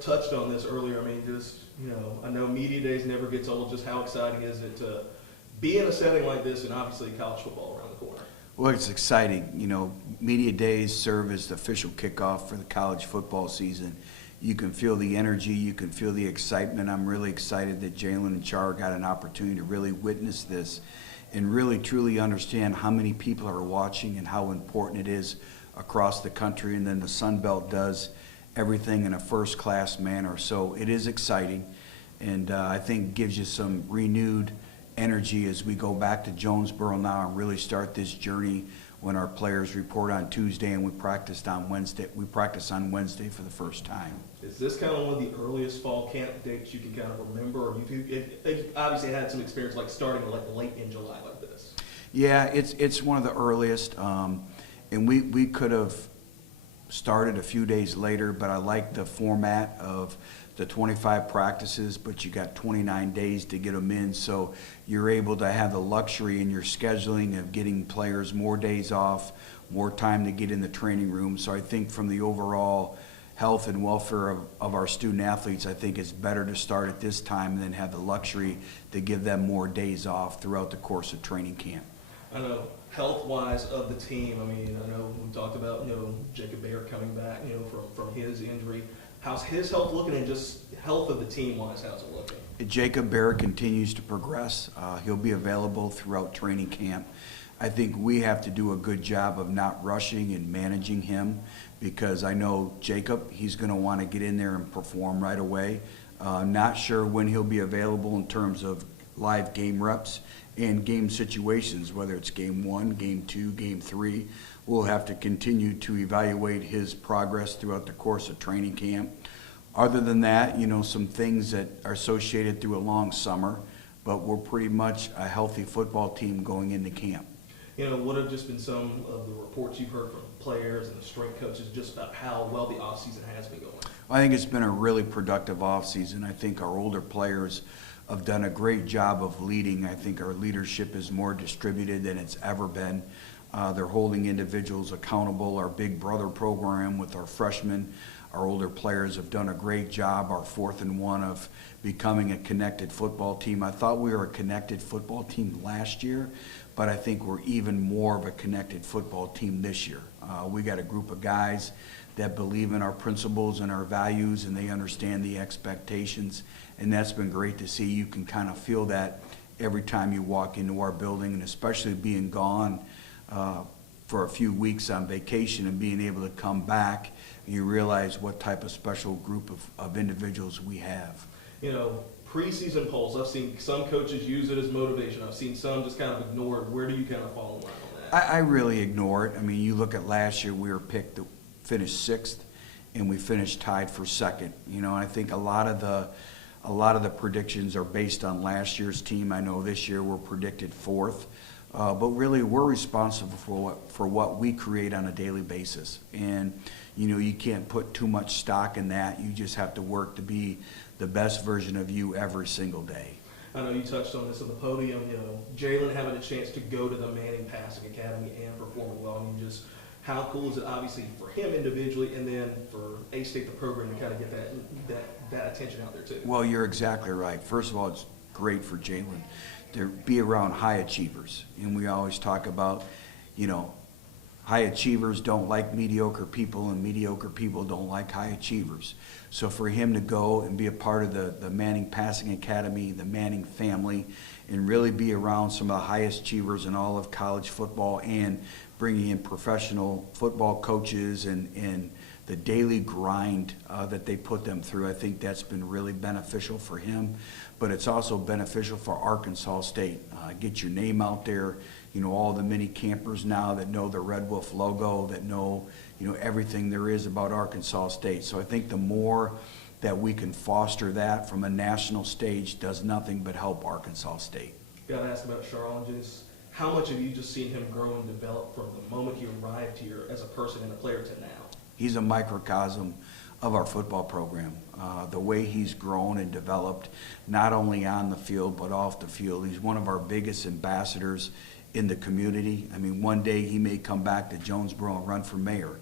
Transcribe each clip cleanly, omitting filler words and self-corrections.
touched on this earlier. I mean, just, I know media days never gets old. Just how exciting is it to be in a setting like this, and obviously college football around the corner? Well, it's exciting. Media days serve as the official kickoff for the college football season. You can feel the energy, you can feel the excitement. I'm really excited that Jalen and Char got an opportunity to really witness this and really truly understand how many people are watching and how important it is across the country. And then the Sun Belt does everything in a first-class manner. So it is exciting, and I think gives you some renewed energy as we go back to Jonesboro now and really start this journey when our players report on Tuesday and we practice on Wednesday. We practice on Wednesday for the first time. Is this kind of one of the earliest fall camp dates you can kind of remember? Or you've obviously had some experience like starting like late in July like this. Yeah, it's one of the earliest, and we could have started a few days later, but I like the format of the 25 practices, but you got 29 days to get them in, so you're able to have the luxury in your scheduling of getting players more days off, more time to get in the training room. So I think from the overall health and welfare of our student athletes, I think it's better to start at this time and then have the luxury to give them more days off throughout the course of training camp. I know health-wise of the team, I mean, I know we talked about, Jacob Bayer coming back, from his injury. How's his health looking, and just health of the team-wise, how's it looking? Jacob Bayer continues to progress. He'll be available throughout training camp. I think we have to do a good job of not rushing and managing him, because I know Jacob, he's going to want to get in there and perform right away. Not sure when he'll be available in terms of live game reps and game situations, whether it's game 1, game 2, game 3. We'll have to continue to evaluate his progress throughout the course of training camp. Other than that, some things that are associated through a long summer, but we're pretty much a healthy football team going into camp. What have just been some of the reports you've heard from players and the strength coaches just about how well the offseason has been going? I think it's been a really productive offseason. I think our older players have done a great job of leading. I think our leadership is more distributed than it's ever been. They're holding individuals accountable. Our Big Brother program with our freshmen, our older players have done a great job. Our 4th and 1 of becoming a connected football team. I thought we were a connected football team last year, but I think we're even more of a connected football team this year. We got a group of guys that believe in our principles and our values, and they understand the expectations, and that's been great to see. You can kind of feel that every time you walk into our building, and especially being gone for a few weeks on vacation and being able to come back, you realize what type of special group of individuals we have. Preseason polls, I've seen some coaches use it as motivation. I've seen some just kind of ignore it. Where do you kind of fall in line on that? I really ignore it. I mean, you look at last year, we were picked to finish 6th, and we finished tied for 2nd. I think a lot of the predictions are based on last year's team. I know this year we're predicted 4th. But really, we're responsible for what we create on a daily basis. And, you can't put too much stock in that. You just have to work to be the best version of you every single day. I know you touched on this on the podium, Jalen having a chance to go to the Manning Passing Academy and performing well. I mean, just how cool is it, obviously, for him individually, and then for A-State, the program, to kind of get that attention out there, too? Well, you're exactly right. First of all, it's great for Jalen to be around high achievers. And we always talk about, high achievers don't like mediocre people, and mediocre people don't like high achievers. So for him to go and be a part of the Manning Passing Academy, the Manning family, and really be around some of the highest achievers in all of college football, and bringing in professional football coaches and the daily grind that they put them through, I think that's been really beneficial for him. But it's also beneficial for Arkansas State. Get your name out there. All the mini campers now that know the Red Wolf logo, that know, everything there is about Arkansas State. So I think the more that we can foster that from a national stage does nothing but help Arkansas State. Got to ask about Charles. Just how much have you just seen him grow and develop from the moment he arrived here as a person and a player to now? He's a microcosm of our football program. The way he's grown and developed, not only on the field but off the field. He's one of our biggest ambassadors in the community. I mean, one day he may come back to Jonesboro and run for mayor.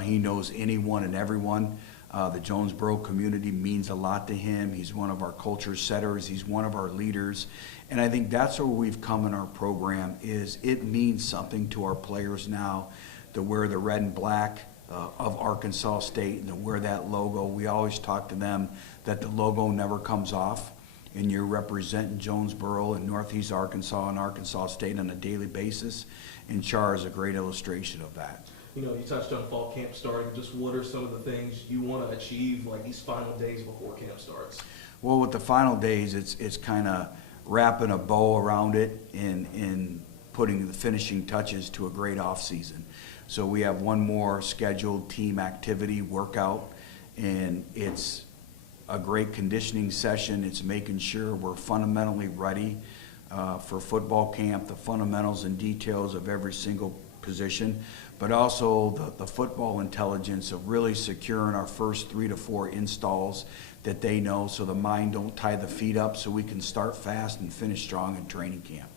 He knows anyone and everyone. The Jonesboro community means a lot to him. He's one of our culture setters. He's one of our leaders. And I think that's where we've come in our program, is it means something to our players now to wear the red and black of Arkansas State and to wear that logo. We always talk to them that the logo never comes off, and you're representing Jonesboro and Northeast Arkansas and Arkansas State on a daily basis. And Char is a great illustration of that. You know, you touched on fall camp starting. Just what are some of the things you want to achieve, like these final days before camp starts? Well, with the final days, it's kind of wrapping a bow around it and putting the finishing touches to a great off season. So we have one more scheduled team activity workout, and it's a great conditioning session. It's making sure we're fundamentally ready for football camp, the fundamentals and details of every single position, but also the football intelligence of really securing our first 3 to 4 installs that they know, so the mind don't tie the feet up, so we can start fast and finish strong in training camp.